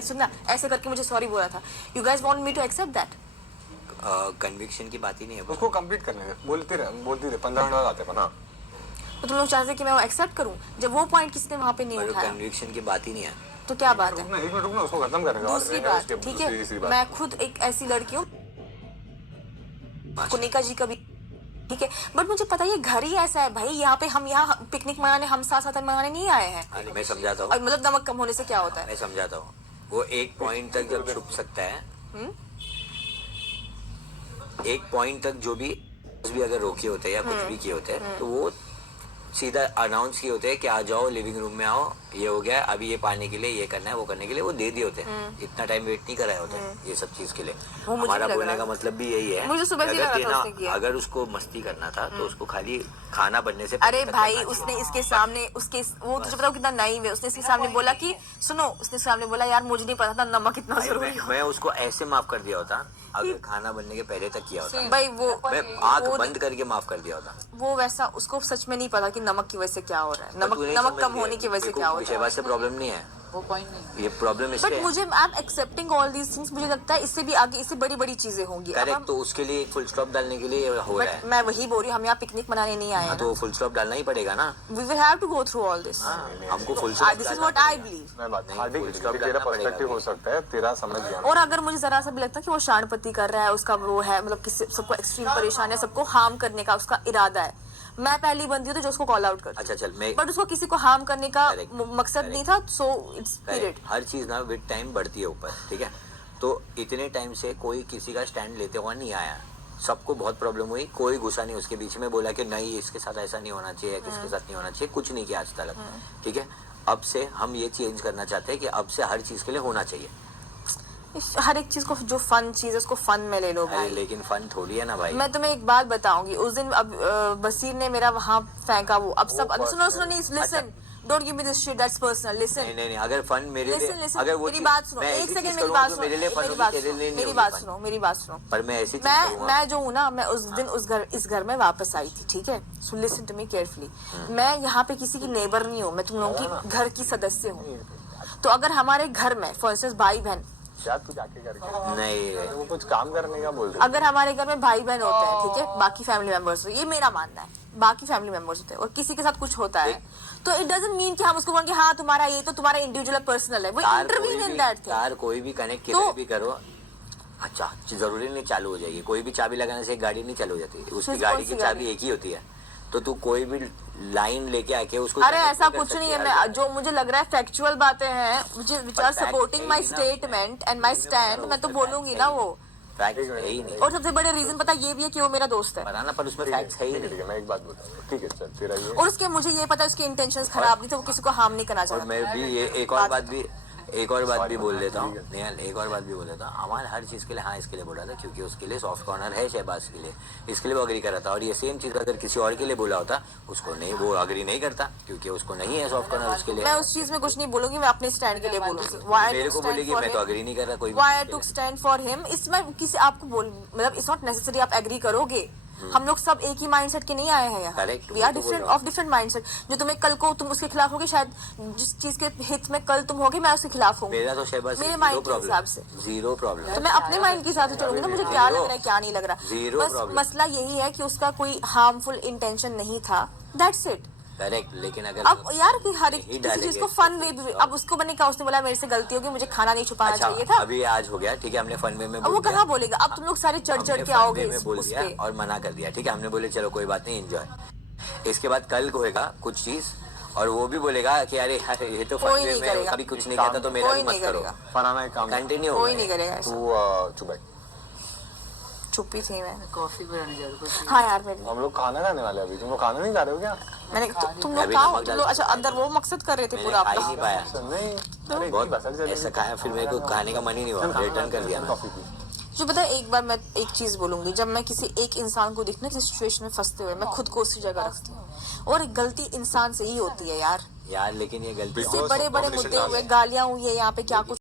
सुनना, ऐसे करके मुझे सॉरी बोला था। You guys want me to accept that? Conviction की बात ही नहीं है। उसको कंप्लीट करने दे, बोलती रहे 15 मिनट बाद आते पर। हाँ तो तुम लोग चाहते कि मैं वो एक्सेप्ट करूं जब वो पॉइंट किसी ने वहां पे नहीं उठाया? कन्विक्शन की बात ही नहीं है। तो क्या बात है? एक मिनट रुकना, उसको खत्म करने का। दूसरी बात, ठीक है, मैं खुद एक ऐसी लड़की हूँ, कुनिका जी कभी, ठीक है, बट मुझे पता है ये घर ही ऐसा है भाई। यहाँ पे हम यहाँ पिकनिक मनाने, हम साथ साथ मनाने नहीं आए हैं। मैं समझाता हूँ। और मतलब नमक कम होने से क्या होता है? मैं समझाता हूँ। वो एक पॉइंट तक जब छुप सकता है, एक पॉइंट तक जो भी अगर रोके होते हैं या कुछ भी किए होते हैं, तो वो सीधा अनाउंस किए होते हैं कि आ जाओ, लिविंग रूम में आओ, ये हो गया, अभी ये पाने के लिए, ये करना है, वो करने के लिए, वो दे दिए होते हैं। इतना टाइम वेट नहीं कराया होता है ये सब चीज के लिए। हमारा बोलने का मतलब भी यही है। मुझे सुबह से लगा था उसने किया। अगर उसको मस्ती करना था तो उसको खाली खाना बनने से अरे भाई, उसने इसके सामने, उसके वो तुझे पता कितना नाइव है, उसने इसके सामने बोला कि सुनो, उसने सामने बोला यार मुझे नहीं पता था नमक कितना जरूरी है। मैं उसको ऐसे माफ कर दिया होता अगर खाना बनने के पहले तक किया होता। भाई वो मैं आंख बंद करके माफ कर दिया होता। वो वैसा, उसको सच में नहीं पता कि नमक की वजह से क्या हो रहा है, नमक कम होने की वजह से क्या हो रहा है। से प्रॉब्लम नहीं है, वो पॉइंट नहीं, ये प्रॉब्लम इसलिए। बट मुझे I am accepting all these things, मुझे लगता है इससे भी आगे, इससे बड़ी बड़ी चीजें होंगी। करेक्ट, तो उसके लिए फुल स्टॉप डालने के लिए हो रहा है। मैं वही बोल रही हूँ, हम यहाँ पिकनिक मनाने नहीं आए हैं। तो फुल स्टॉप डालना ही पड़ेगा ना। We will have to go through all this. हमको full stop, This is what I believe. मैं बात तेरा पर्सपेक्टिव हो सकता है, तेरा समझ गया। और अगर मुझे जरा सा भी लगता है कि वो शानपति कर रहा है, उसका वो है, मतलब किसी सबको एक्सट्रीम परेशान है, सबको हार्म करने का उसका इरादा है, मैं पहली बंदी हूँ तो जो उसको कॉल आउट करती। अच्छा चल, मैं बट उसको किसी को हार्म करने का मकसद नहीं था, सो इट्स पीरियड। हर चीज ना विद टाइम बढ़ती है ऊपर, ठीक है। तो इतने टाइम से कोई किसी का स्टैंड लेते हुआ नहीं आया, सबको बहुत प्रॉब्लम हुई, कोई गुस्सा नहीं उसके बीच में बोला कि नहीं इसके साथ ऐसा नहीं होना चाहिए, किसके साथ नहीं होना चाहिए, कुछ नहीं किया आज तक, ठीक है। अब से हम ये चेंज करना चाहते हैं कि अब से हर चीज के लिए होना चाहिए। हर एक चीज को, जो फन चीज है उसको फन में ले लो भाई। लेकिन फन थोड़ी है ना भाई। मैं तुम्हें एक बात बताऊंगी, उस दिन अब बसीर ने मेरा वहां फेंका वो, अब सब सुनो नहीं, listen, don't give me this shit, that's personal, listen. नहीं, अगर फन मेरे लिए, अगर वो मेरी बात सुनो, एक सेकंड मेरी बात सुनो, मेरी बात सुनो। पर मैं ऐसी मैं जो हूँ ना, मैं उस दिन इस घर में वापस आई थी, ठीक है, so listen to me carefully. मैं यहाँ पे किसी की नेबर नहीं हूँ, मैं तुम लोगों की घर की सदस्य हूँ। तो अगर हमारे घर में फॉर इंस्टेंस भाई बहन, तू जाके करके नहीं, वो कुछ काम करने का बोल रहे, अगर हमारे घर में भाई बहन होते हैं, ठीक है, बाकी फैमिली मेंबर्स, ये मेरा मानना है, बाकी फैमिली मेंबर्स होते हैं और किसी के साथ कुछ होता है, तो इट डजंट मीन कि हम उसको बोलेंगे हाँ तुम्हारा ये तो तुम्हारा इंडिविजुअल पर्सनल है, वो इंटरवीन इन दैट थिंग। यार कोई भी कनेक्ट किधर भी करो, अच्छा जरूरी नहीं चालू हो जाएगी। कोई भी चाबी लगाने से एक गाड़ी नहीं चालू हो जाती, उसकी गाड़ी की चाबी एक ही होती है। तो तू कोई भी लाइन लेके आके उसको, अरे ऐसा कुछ नहीं है, मैं जो मुझे लग रहा है फैक्चुअल बातें हैं, which are supporting my statement and my stand, मैं तो बोलूंगी ना वो। फैक्ट है ही नहीं। और सबसे बड़े रीजन पता ये भी है कि वो मेरा दोस्त है, बताना, पर उसमें फैक्ट्स है ही नहीं। ठीक है, मैं एक बात बोलता हूँ, ठीक है चल तेरा ये। और उसके मुझे ये पता है उसके इंटेंशंस खराब नहीं थे, वो किसी को हार्म नहीं करना चाहता। मैं भी ये एक और बात भी बोल देता हूँ नेहा, एक और बात भी बोल देता हूँ। अमान हर चीज़ के लिए हाँ इसके लिए बोला था क्योंकि उसके लिए सॉफ्ट कॉर्नर है शहबाज के लिए, इसके लिए वो अग्री कर रहा था। और ये सेम चीज़ अगर किसी और के लिए बोला होता, उसको नहीं, वो अग्री नहीं करता क्योंकि उसको नहीं है सॉफ्ट कॉर्नर उसके लिए। मैं उस चीज में कुछ नहीं बोलूंगी, मैं अपने स्टैंड के लिए बोलूंगी। मेरे को बोलेगी मैं तो अग्री नहीं कर रहा कोई। Why I took stand for him, इसमें किसी आपको बोल, मतलब इट्स नॉट नेसेसरी आप एग्री करोगे, हम लोग सब एक ही माइंडसेट के नहीं आए हैं यहाँ, we are different of different mindset. जो तुम्हें कल को तुम उसके खिलाफ होगे, शायद जिस चीज के हित में कल तुम होगे मैं उसके खिलाफ हूँ। मेरा तो शहबाज मेरे माइंड के हिसाब से जीरो प्रॉब्लम, तो मैं अपने माइंड के हिसाब से चलूंगी ना, मुझे क्या लग रहा है क्या नहीं लग रहा। बस मसला यही है कि उसका कोई हार्मफुल इंटेंशन नहीं था, दैट्स इट। करेक्ट, लेकिन अगर अब यार कि हर एक किसी चीज को फन वे, अब उसको मैंने कहा, उसने बोला मेरे से गलती होगी, मुझे खाना नहीं छुपाना चाहिए था। अभी आज हो गया, ठीक है, हमने फन वे में अब वो कहाँ बोलेगा, अब तुम लोग सारे चढ़ के आओगे बोल दिया और मना कर दिया, ठीक है, हमने बोले चलो कोई बात नहीं, एंजॉय। इसके बाद कल होएगा कुछ चीज और वो भी बोलेगा कि अरे ये तो फन वे में कभी कुछ नहीं कहता तो मेरा भी मत करो। फनाना एक काम कंटिन्यू, कोई नहीं करेगा। तू चुप बैठ। चुप्पी थी मैं, कॉफी बनाने जा रही हूँ। हाँ यार मेरी, हम लोग खाना खाने वाले अभी, तुम लोग खाना नहीं खा रहे हो क्या? मैंने तुम लोग खाओ, तुम लोग अच्छा अंदर वो मकसद कर रहे थे पूरा खा ही नहीं पाया, नहीं बहुत ऐसा खाया, फिर मेरे को खाने का मन ही नहीं हुआ, रिटर्न कर दिया मैं। जो पता है, एक बार मैं एक चीज बोलूंगी, जब मैं किसी एक इंसान को देखना किसी सिचुएशन में फंसते हुए, मैं खुद को उसी जगह रखती हूँ, और गलती इंसान से ही होती है यार। लेकिन ये गलती इससे बड़े मुद्दे हुए, गालियां हुई है यहाँ पे, क्या कुछ